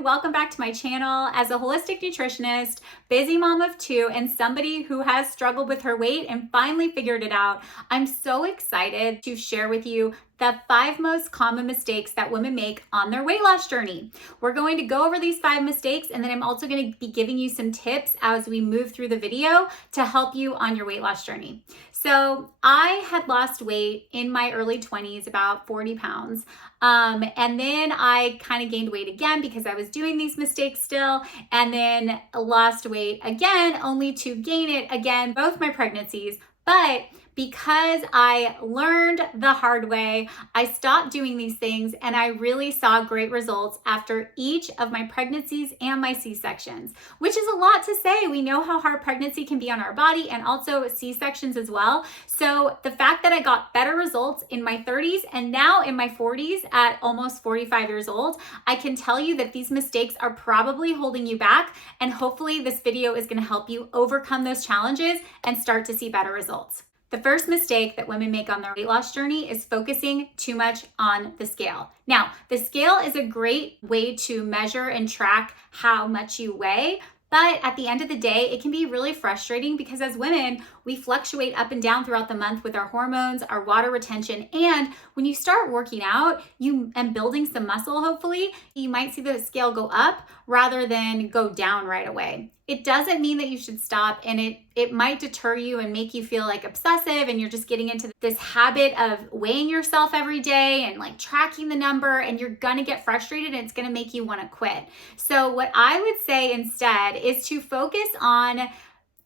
everyone. Welcome back to my channel. As a holistic nutritionist, busy mom of two, and somebody who has struggled with her weight and finally figured it out, I'm so excited to share with you the 5 most common mistakes that women make on their weight loss journey. We're going to go over these 5 mistakes, and then I'm also going to be giving you some tips as we move through the video to help you on your weight loss journey. So I had lost weight in my early 20s, about 40 pounds. And then I kind of gained weight again because I was doing these mistakes still, and then lost weight again, only to gain it again, both my pregnancies. But because I learned the hard way, I stopped doing these things, and I really saw great results after each of my pregnancies and my C-sections, which is a lot to say. We know how hard pregnancy can be on our body, and also C-sections as well. So the fact that I got better results in my 30s and now in my 40s at almost 45 years old, I can tell you that these mistakes are probably holding you back, and hopefully this video is going to help you overcome those challenges and start to see better results. The first mistake that women make on their weight loss journey is focusing too much on the scale. Now, the scale is a great way to measure and track how much you weigh, but at the end of the day, it can be really frustrating because as women, we fluctuate up and down throughout the month with our hormones, our water retention, and when you start working out and building some muscle, hopefully, you might see the scale go up rather than go down right away. It doesn't mean that you should stop, and it might deter you and make you feel like obsessive, and you're just getting into this habit of weighing yourself every day and like tracking the number, and you're gonna get frustrated and it's gonna make you wanna quit. So what I would say instead is to focus on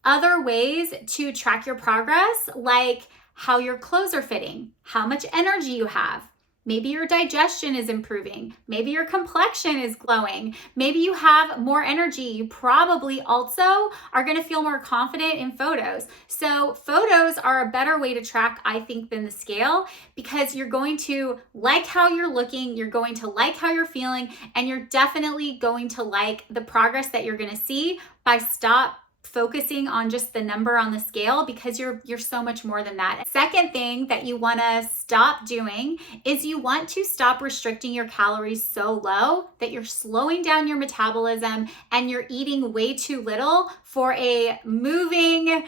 other ways to track your progress, like how your clothes are fitting, how much energy you have. Maybe your digestion is improving. Maybe your complexion is glowing. Maybe you have more energy. You probably also are going to feel more confident in photos. So photos are a better way to track, I think, than the scale, because you're going to like how you're looking, you're going to like how you're feeling, and you're definitely going to like the progress that you're going to see by focusing on just the number on the scale, because you're so much more than that. Second thing that you want to stop doing is you want to stop restricting your calories so low that you're slowing down your metabolism and you're eating way too little for a moving,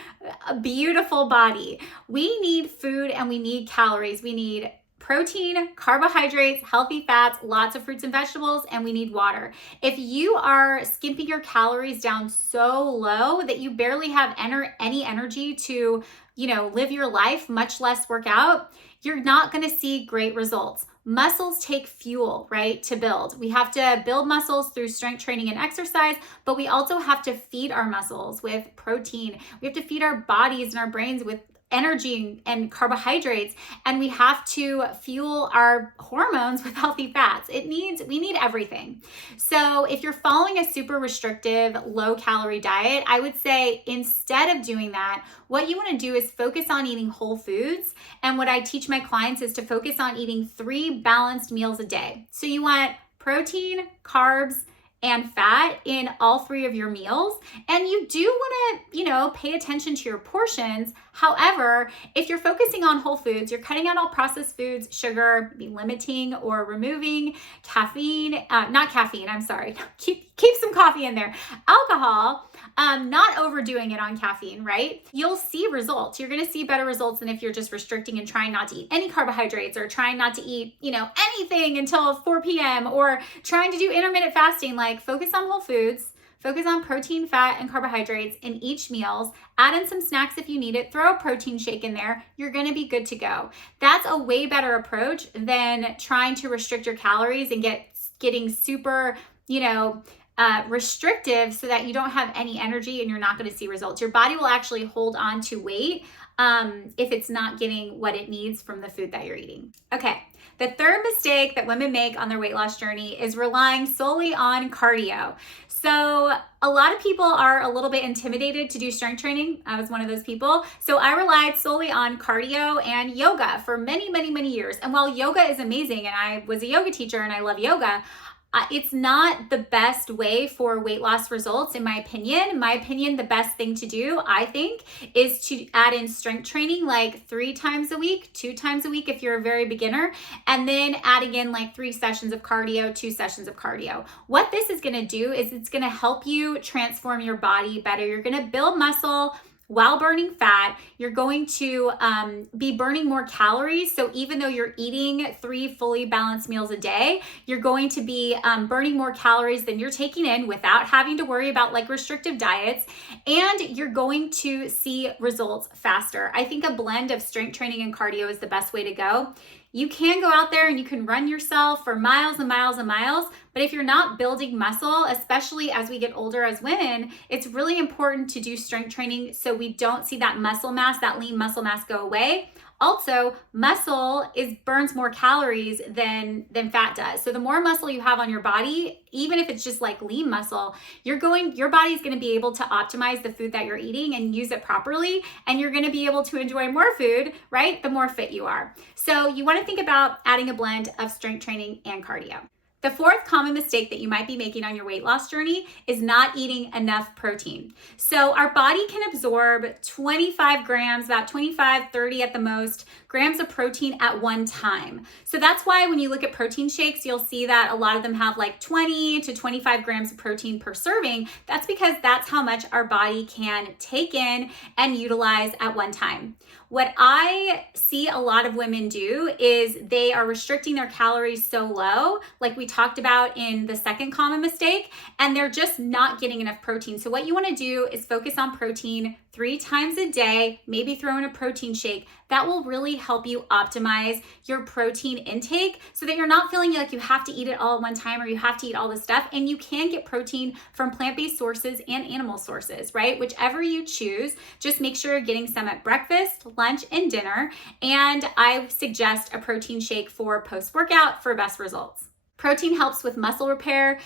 beautiful body. We need food and we need calories. We need protein, carbohydrates, healthy fats, lots of fruits and vegetables, and we need water. If you are skimping your calories down so low that you barely have any energy to, live your life, much less work out, you're not going to see great results. Muscles take fuel, right, to build. We have to build muscles through strength training and exercise, but we also have to feed our muscles with protein. We have to feed our bodies and our brains with energy and carbohydrates, and we have to fuel our hormones with healthy fats. We need everything. So if you're following a super restrictive, low calorie diet, I would say instead of doing that, what you want to do is focus on eating whole foods. And what I teach my clients is to focus on eating 3 balanced meals a day. So you want protein, carbs, and fat in all 3 of your meals. And you do want to, pay attention to your portions. However, if you're focusing on whole foods, you're cutting out all processed foods, sugar, maybe limiting or removing caffeine, not caffeine, I'm sorry. Keep some coffee in there. Alcohol, not overdoing it on caffeine, right? You'll see results. You're going to see better results than if you're just restricting and trying not to eat any carbohydrates, or trying not to eat, anything until 4 p.m. or trying to do intermittent fasting. Like, focus on whole foods, focus on protein, fat, and carbohydrates in each meals. Add in some snacks if you need it. Throw a protein shake in there. You're going to be good to go. That's a way better approach than trying to restrict your calories and getting super, restrictive so that you don't have any energy and you're not going to see results. Your body will actually hold on to weight if it's not getting what it needs from the food that you're eating. Okay. The third mistake that women make on their weight loss journey is relying solely on cardio. So a lot of people are a little bit intimidated to do strength training. I was one of those people. So I relied solely on cardio and yoga for many, many, many years. And while yoga is amazing, and I was a yoga teacher and I love yoga, It's not the best way for weight loss results, in my opinion. In my opinion, the best thing to do, I think, is to add in strength training like 3 times a week, 2 times a week if you're a very beginner, and then adding in like 3 sessions of cardio, 2 sessions of cardio. What this is gonna do is it's gonna help you transform your body better. You're gonna build muscle while burning fat. You're going to be burning more calories. So even though you're eating 3 fully balanced meals a day, you're going to be burning more calories than you're taking in without having to worry about like restrictive diets. And you're going to see results faster. I think a blend of strength training and cardio is the best way to go. You can go out there and you can run yourself for miles and miles and miles, but if you're not building muscle, especially as we get older as women, it's really important to do strength training so we don't see that muscle mass, that lean muscle mass go away. Also, muscle burns more calories than fat does. So the more muscle you have on your body, even if it's just like lean muscle, your body's going to be able to optimize the food that you're eating and use it properly, and you're going to be able to enjoy more food, right? The more fit you are. So you want to think about adding a blend of strength training and cardio. The fourth common mistake that you might be making on your weight loss journey is not eating enough protein. So our body can absorb 25 grams, about 25, 30 at the most, grams of protein at one time. So that's why when you look at protein shakes, you'll see that a lot of them have like 20 to 25 grams of protein per serving. That's because that's how much our body can take in and utilize at one time. What I see a lot of women do is they are restricting their calories so low, like we talked about in the second common mistake, and they're just not getting enough protein. So what you want to do is focus on protein 3 times a day, maybe throw in a protein shake. That will really help you optimize your protein intake so that you're not feeling like you have to eat it all at one time or you have to eat all this stuff. And you can get protein from plant-based sources and animal sources, right? Whichever you choose, just make sure you're getting some at breakfast, lunch, and dinner. And I suggest a protein shake for post-workout for best results. Protein helps with muscle repair,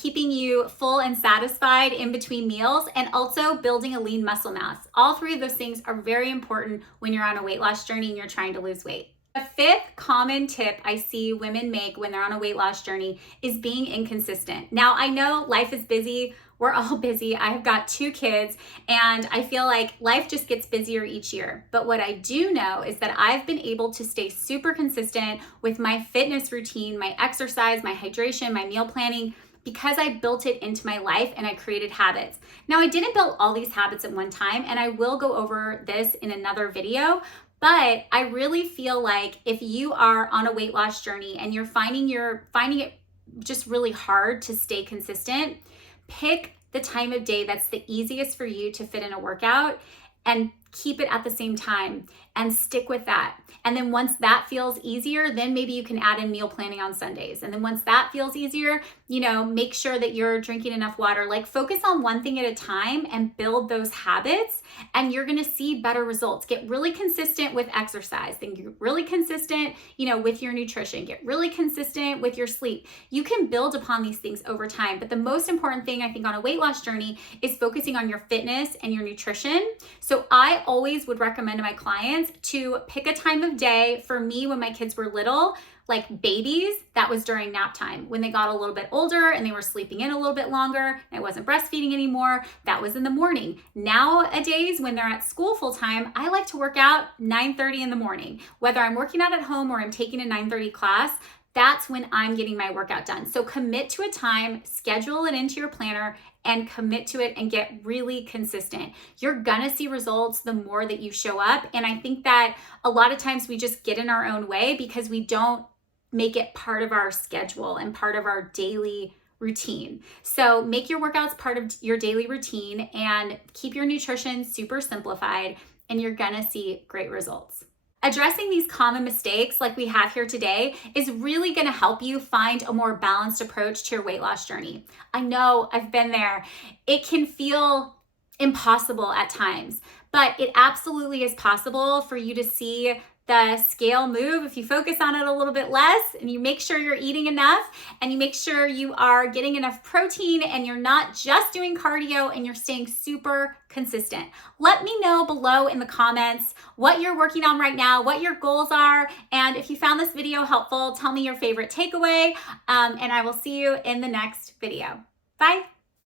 keeping you full and satisfied in between meals, and also building a lean muscle mass. All 3 of those things are very important when you're on a weight loss journey and you're trying to lose weight. The 5th common tip I see women make when they're on a weight loss journey is being inconsistent. Now, I know life is busy. We're all busy. I've got 2 kids, and I feel like life just gets busier each year. But what I do know is that I've been able to stay super consistent with my fitness routine, my exercise, my hydration, my meal planning, because I built it into my life and I created habits. Now, I didn't build all these habits at one time, and I will go over this in another video. But I really feel like if you are on a weight loss journey and you're finding it just really hard to stay consistent, pick the time of day that's the easiest for you to fit in a workout and keep it at the same time and stick with that. And then once that feels easier, then maybe you can add in meal planning on Sundays. And then once that feels easier, make sure that you're drinking enough water. Like focus on one thing at a time and build those habits, and you're gonna see better results. Get really consistent with exercise, then get really consistent, with your nutrition, get really consistent with your sleep. You can build upon these things over time, but the most important thing I think on a weight loss journey is focusing on your fitness and your nutrition. So I always would recommend to my clients to pick a time of day. For me, when my kids were little, like babies, that was during nap time. When they got a little bit older and they were sleeping in a little bit longer, and I wasn't breastfeeding anymore, that was in the morning. Nowadays, when they're at school full time, I like to work out 9:30 in the morning. Whether I'm working out at home or I'm taking a 9:30 class, that's when I'm getting my workout done. So commit to a time, schedule it into your planner, and commit to it and get really consistent. You're gonna see results the more that you show up. And I think that a lot of times we just get in our own way because we don't make it part of our schedule and part of our daily routine. So make your workouts part of your daily routine and keep your nutrition super simplified, and you're gonna see great results. Addressing these common mistakes like we have here today is really going to help you find a more balanced approach to your weight loss journey. I know, I've been there. It can feel impossible at times, but it absolutely is possible for you to see the scale move if you focus on it a little bit less and you make sure you're eating enough and you make sure you are getting enough protein and you're not just doing cardio and you're staying super consistent. Let me know below in the comments what you're working on right now, what your goals are, and if you found this video helpful, tell me your favorite takeaway, and I will see you in the next video. Bye.